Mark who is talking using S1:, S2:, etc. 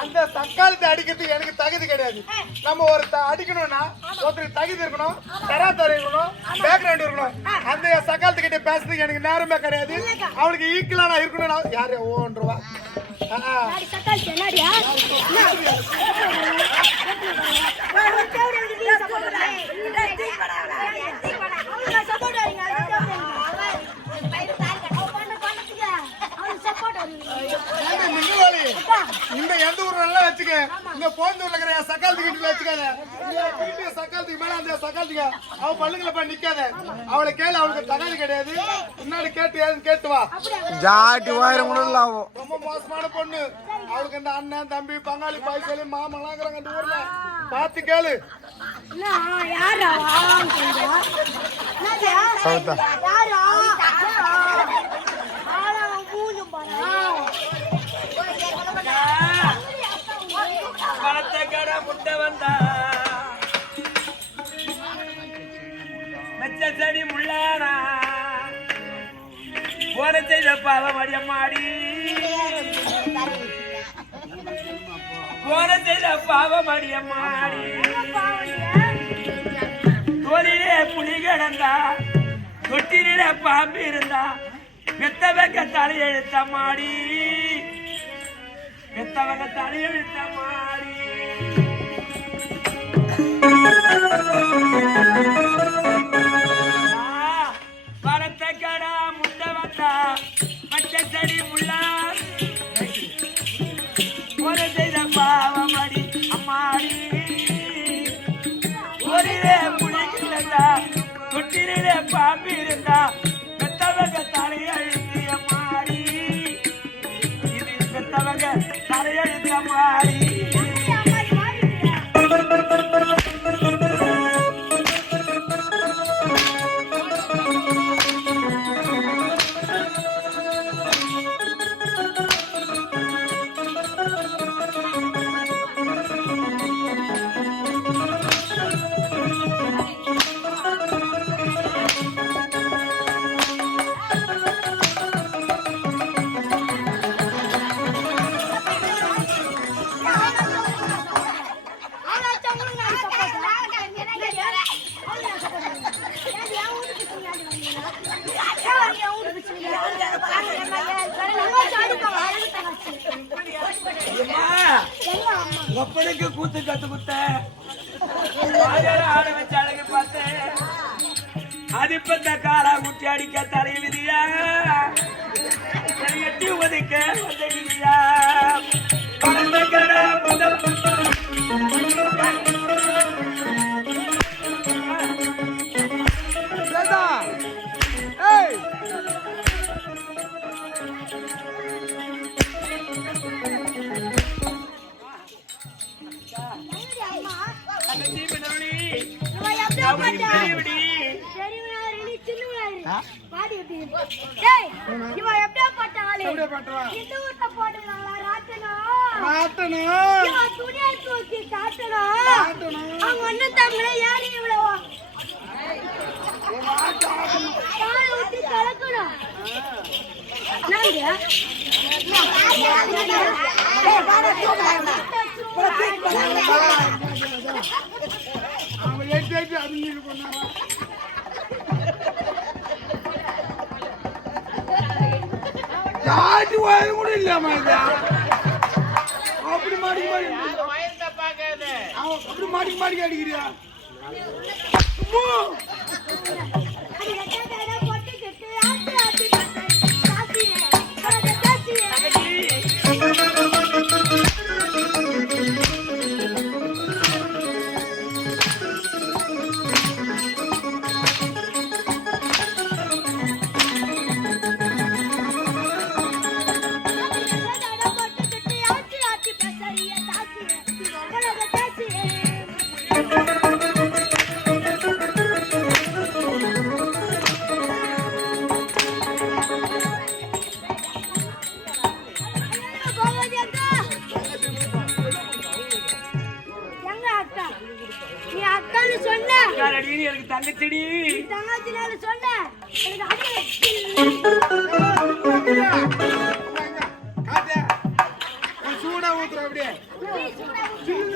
S1: அந்த தக்காளத்தை அடிக்கிறதுக்கு எனக்கு தகுதி கிடையாது. நம்ம ஒரு அடிக்கணும்னா ஒருத்தருக்கு தகுதி இருக்கணும் தராத்தரம் இருக்கணும் பேக்ரவுண்ட் இருக்கணும். அந்த சக்காலத்து கிட்ட பேசுறதுக்கு எனக்கு நேரமே கிடையாது. அவனுக்கு ஈக்குவலா நான் இருக்கணும் யாரு? ஓன்றுவா
S2: நாடி
S1: வச்சுக்க. இந்த போந்தூர்ல இருக்கிற என் சக்காலத்து கிட்ட வச்சுக்காத. வீட்டு சக்காலத்துக்கு மேல அந்த சக்காலத்துக்கு அவ பல்லுங்களை போய் நிக்காத. அவளை கேளு அவளுக்கு தகுதி கிடையாது. முன்னாடி கேட்டு ஏதுன்னு கேட்டு வா.
S3: ஜாட்டி வாயிரம் கூட ஆகும்
S1: ரொம்ப மோசமான பொண்ணு. அவளுக்கு இந்த அண்ணன் தம்பி பங்காளி பாய்ச்சலி மாமலாம் இருக்கிறாங்க இந்த ஊர்ல. பார்த்து கேளு.
S2: யாரா
S4: செடி முள்ளாரா? போன செய்த பாவம் அடியம்மாடி. போன செய்த பாவம் அடியம்மாடி. தோலிலே புலி கிடந்தா தொட்டிலே பாம்பு இருந்தா பெத்த பெத்தவங்க தலையெழுத்த மாடி. பெத்த பெத்தவங்க தலையெழுத்த மாடி. இருந்தா பெத்தவங்க தலையெழுத்திய மாடி இது பெத்தவங்க தலையெழுத்த மாடி ஒப்பனுக்கு கூத்து கத்து குத்த. ஆயிரம் ஆட வச்சு அழகு பார்த்தேன் அதிப்பத்த காலா குட்டி அடிக்க தலை விதியா எட்டி உதைக்க உதவியா விதியா கடை
S2: பாடி? டேய், இவன் எப்படியோ பட்ட ஆளு?
S1: எப்படியோ பட்டவன்?
S2: இந்த ஊர்ல போட்டுருக்காங்களா, ராட்டினம்?
S1: காட்டணும்
S2: இவன் துணியை தூக்கி காட்டணும்.
S1: காட்டணும்.
S2: அவங்க அண்ணன் தம்பிகளை ஏறி இவ்வளவு காலை விட்டு கலக்கணும்.
S1: அவங்க எட்டு எட்டு அறிஞ்சு பண்ணாரா ஜாட்டி வாயிரம் கூட இல்லாம இது அப்படி மாடி மாடி அப்படி மாடி மாடி அடிக்கிறியா?
S4: அடின்னு எனக்கு தங்கச்செடி.
S2: சொன்ன.
S1: சூடா ஊத்துற எப்படி
S2: பீச்சு கூட
S1: சில்லுன்னு